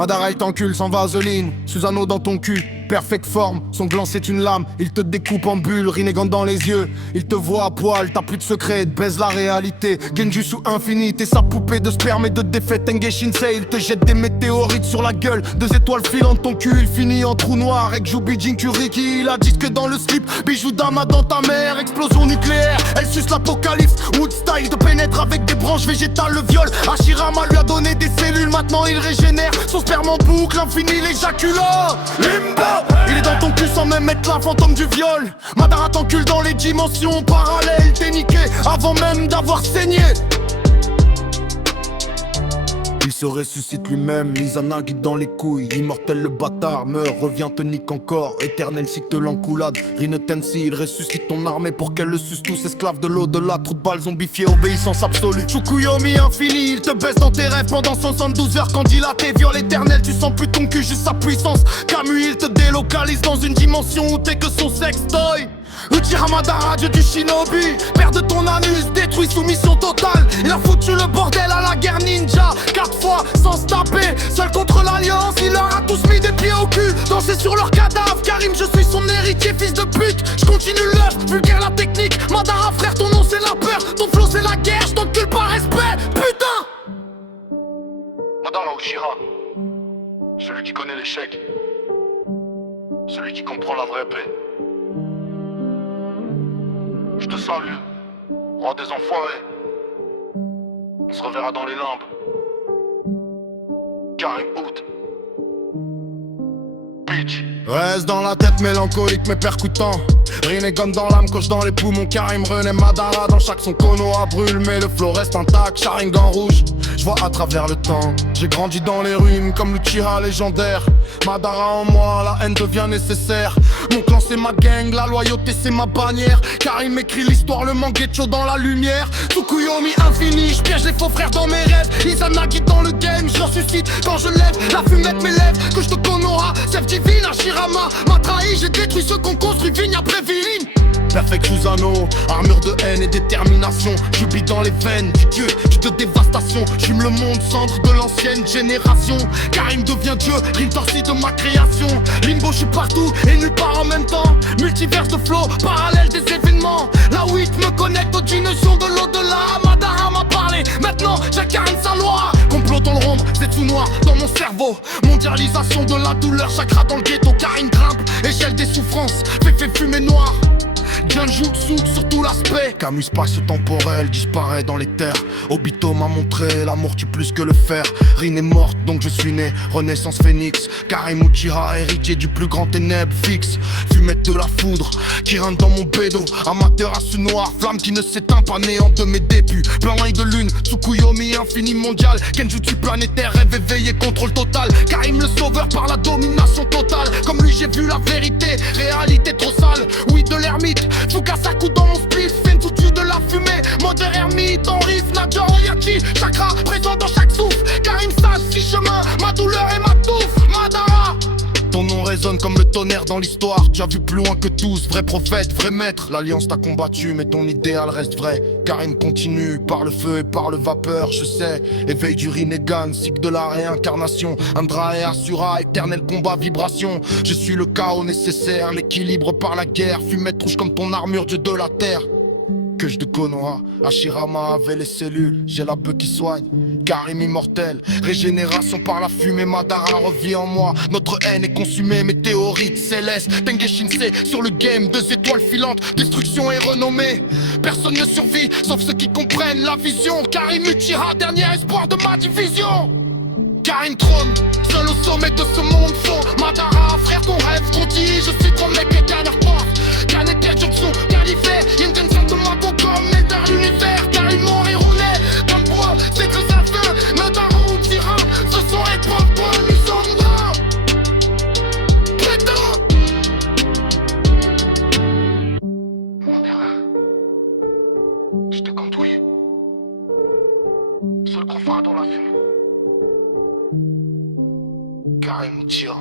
Madara il t'encule sans vaseline, Susanoo dans ton cul, perfect forme, son gland c'est une lame, il te découpe en bulles, Rinnegan dans les yeux, il te voit à poil, t'as plus de secret, baise la réalité, Genjutsu infini, t'es sa poupée de sperme et de défaite, Tengen Shinsei, il te jette des météorites sur la gueule, 2 étoiles filantes ton cul, il finit en trou noir, avec Jubi Jinchuriki, il a disque dans le slip, bijou d'Ama dans ta mère, explosion nucléaire, elle suce l'apocalypse, Wood style te pénètre avec des branches végétales, le viol, Hashirama lui a donné des cellules, maintenant il régénère, son sperme en boucle, infini l'éjaculat, Limbo. Il est dans ton cul sans même être la fantôme du viol. Madara t'encule dans les dimensions parallèles. T'es niqué avant même d'avoir saigné. Il se ressuscite lui-même, Izanagi dans les couilles. Immortel le bâtard, meurt, revient te nique encore. Éternel cycle de l'encoulade, Rin Tensei, il ressuscite ton armée pour qu'elle le suce tous. Esclave de l'au-delà, trou de balle zombifié, obéissance absolue. Tsukuyomi infini, il te baisse dans tes rêves pendant 72 heures. Quand dilaté, viol éternel, tu sens plus ton cul, juste sa puissance. Camus, il te délocalise dans une dimension où t'es que son sextoy. Uchiha Madara, dieu du shinobi, père de ton anus, détruit soumission totale. Il a foutu le bordel à la guerre ninja, 4 fois sans se taper, seul contre l'alliance. Il leur a tous mis des pieds au cul, danser sur leur cadavre. Karim, je suis son héritier, fils de pute. Je continue l'œuvre, vulgaire la technique. Madara frère, ton nom c'est la peur, ton flow c'est la guerre. Je t'encule par respect, putain. Madara Uchiha, celui qui connaît l'échec, celui qui comprend la vraie paix. Je te salue, roi des enfoirés. On se reverra dans les limbes. Karim Hout. Bitch. Reste dans la tête mélancolique mais percutant. Rinnegan dans l'âme, coche dans les poumons. Karim René Madara dans chaque son Konoha brûle, mais le flow reste intact. Sharingan rouge, je vois à travers le temps. J'ai grandi dans les ruines comme l'Uchiha légendaire. Madara en moi, la haine devient nécessaire. Mon clan c'est ma gang, la loyauté c'est ma bannière. Karim écrit l'histoire, le Mangecho dans la lumière. Tsukuyomi infini, je piège les faux frères dans mes rêves. Izanagi dans le game, je ressuscite quand je lève la fumette mes lèvres. Que je te Konoha, chef divine, Hashirama m'a trahi, j'ai détruit ce qu'on construit vigne après vigne. Perfect Susanoo, armure de haine et détermination. J'oublie dans les veines du dieu, de dévastation. J'hume le monde, centre de l'ancienne génération. Karim devient dieu, Rin torsi de ma création. Limbo, je suis partout et nulle part en même temps. Multiverse de flow, parallèle des événements. La 8 me connecte aux dimensions de l'au-delà. Madara m'a parlé, maintenant j'incarne sa loi. Complot dans l'ombre, c'est tout noir dans mon cerveau. Mondialisation de la douleur, chakra dans le ghetto. Karim grimpe, échelle des souffrances, fait fumer noir. Genjutsu sur tout l'aspect. Camus space-temporel disparaît dans les terres. Obito m'a montré l'amour tue plus que le fer. Rin est morte donc je suis né, renaissance phénix. Karim Uchiha, héritier du plus grand ténèbre fixe. Fumette de la foudre qui rentre dans mon bédo. Amateur à ce noir, flamme qui ne s'éteint pas, néant de mes débuts. Plein œil de lune, Tsukuyomi infini mondial. Genjutsu planétaire, rêve éveillé, contrôle total. Karim le sauveur par la domination totale. Comme lui j'ai vu la vérité, réalité trop sale. Oui de l'ermite, Fukasaku dans mon spliff, Fenjutsu de la fumée. Mode ermite, en riff, Nadia Yachi. Chakra présent dans chaque souffle. Karim sage, 6 chemins, ma douleur et ma touffe. Madara, ton nom résonne comme le tonnerre dans l'histoire. Tu as vu plus loin que tous, vrai prophète, vrai maître. L'alliance t'a combattu mais ton idéal reste vrai. Karim continue, par le feu et par le vapeur, je sais. Éveil du Rinnegan, cycle de la réincarnation. Andra et Asura, éternel combat, vibration. Je suis le chaos nécessaire, l'équilibre par la guerre. Fumette rouge comme ton armure, dieu de la terre. Que je de Konoha, Hashirama avait les cellules, j'ai la bœuf qui soigne. Karim immortel, régénération par la fumée, Madara revient en moi. Notre haine est consumée, météorite céleste. Tengen Shinsei sur le game, 2 étoiles filantes, destruction et renommée. Personne ne survit, sauf ceux qui comprennent la vision. Karim Uchiha, dernier espoir de ma division. Karim trône, seul au sommet de ce monde faux. Madara, frère, ton rêve continue, je suis ton mec les dernières portes. Kanete Jutsu, qualifié, Yenden de ma comme éther l'univers. Karim mon héros né, comme pour eux, c'est que ça fait. Madara Uchiha, ce sont épreuves pour nous sommes là. Putain. Madara, je te cantouille. Seul qu'on fera dans la fumée. Karim Uchiha.